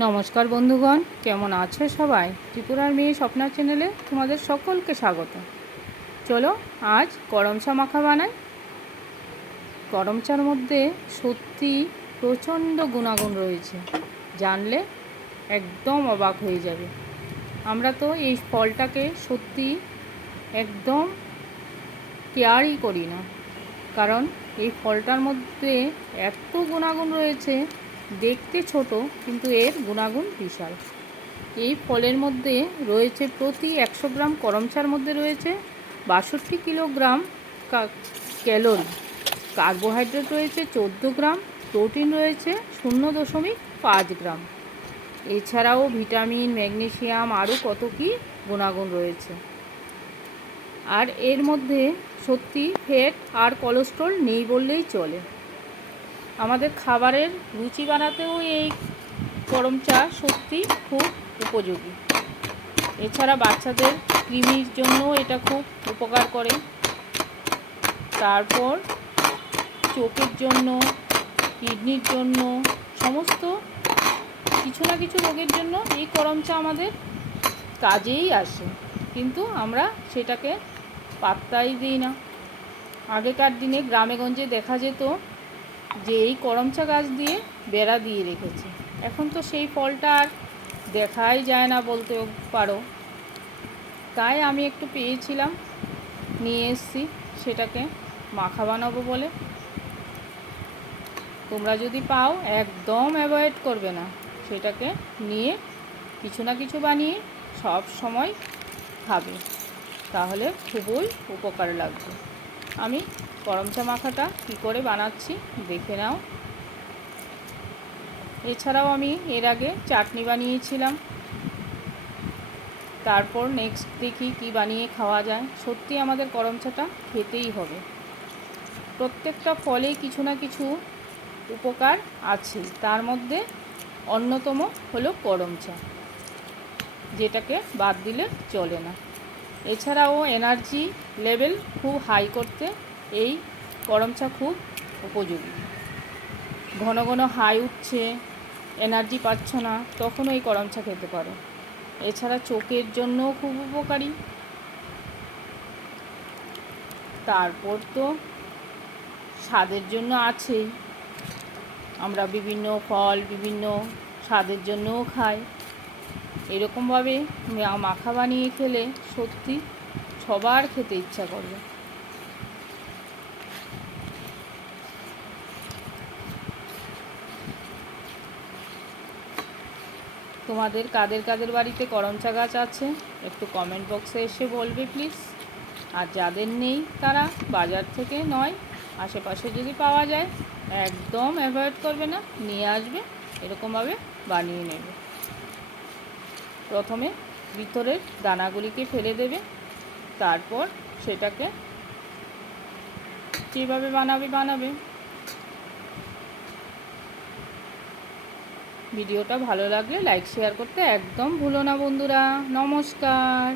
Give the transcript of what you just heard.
নমস্কার বন্ধুগণ, কেমন আছো সবাই? ত্রিপুরার মেয়ে স্বপ্না চ্যানেলে তোমাদের সকলকে স্বাগত। চলো আজ করম চা মাখা বানাই। করম চার মধ্যে সত্যি প্রচণ্ড গুণাগুণ রয়েছে, জানলে একদম অবাক হয়ে যাবে। আমরা তো এই ফলটাকে সত্যি একদম কেয়ারই করি না, কারণ এই ফলটার মধ্যে এত গুণাগুণ রয়েছে। দেখতে ছোট, কিন্তু এর গুণাগুণ বিশাল। এই ফলের মধ্যে রয়েছে প্রতি 100 গ্রাম করম চার মধ্যে রয়েছে 62 কিলোগ্রাম ক্যালোরি, কার্বোহাইড্রেট রয়েছে 14 গ্রাম, প্রোটিন রয়েছে 0.5 গ্রাম। এছাড়াও ভিটামিন, ম্যাগনেসিয়াম আরও কত কী গুণাগুণ রয়েছে। আর এর মধ্যে সত্যি ফ্যাট আর কোলেস্ট্রল নেই বললেই চলে। আমাদের খাবারের রুচি বাড়াতেও এই করম চা সত্যি খুব উপযোগী। এছাড়া বাচ্চাদের কৃমির জন্য এটা খুব উপকার করে। তারপর চোখের জন্য, কিডনির জন্য, সমস্ত কিছু না কিছু রোগের জন্য এই করম চা আমাদের কাজেই আসে, কিন্তু আমরা সেটাকে পাত্তাই দিই না। আগেকার দিনে গ্রামে গঞ্জে দেখা যেত যে এই করম চা গাছ দিয়ে বেড়া দিয়ে রেখেছে। এখন তো সেই ফলটা আর দেখাই যায় না বলতে পারো। তাই আমি একটু পেয়েছিলাম, নিয়ে এসেছি সেটাকে মাখা বানাবো বলে। তোমরা যদি পাও একদম অ্যাভয়েড করবে না, সেটাকে নিয়ে কিছু না কিছু বানিয়ে সব সময় খাবে, তাহলে খুবই উপকার লাগবে। আমি করম চা মাখাটা কী করে বানাচ্ছি দেখে নাও। এছাড়াও আমি এর আগে চাটনি বানিয়েছিলাম। তারপর নেক্সট দেখি কি বানিয়ে খাওয়া যায়। সত্যি আমাদের করম চাটা খেতেই হবে। প্রত্যেকটা ফলেই কিছু না কিছু উপকার আছে, তার মধ্যে অন্যতম হলো করম চা, যেটাকে বাদ দিলে চলে না। এছাড়াও এনার্জি লেভেল খুব হাই করতে এই করম চা খুব উপযোগী। ঘন ঘন হাই উঠছে, এনার্জি পাচ্ছ না, তখনও এই করম চা খেতে পারো। এছাড়া চোখের জন্যও খুব উপকারী। তারপর তো স্বাদের জন্য আছেই, আমরা বিভিন্ন ফল বিভিন্ন স্বাদের জন্যও খাই। এরকমভাবে মাখা বানিয়ে খেলে সত্যি সবার খেতে ইচ্ছা করবে। তোমাদের কাদের কাদের বাড়িতে করম চা গাছ আছে একটু কমেন্ট বক্সে এসে বলবে প্লিজ। আর যাদের নেই তারা বাজার থেকে নয় আশেপাশে যদি পাওয়া যায় একদম অ্যাভয়েড করবে না, নিয়ে আসবে, এরকমভাবে বানিয়ে নেবে। প্রথমে ভিতরের দানাগুলিকে ফেলে দেবে, তারপর সেটাকে যেভাবে বানাবে। ভিডিওটা ভালো লাগলে লাইক শেয়ার করতে একদম ভুলো না বন্ধুরা। নমস্কার।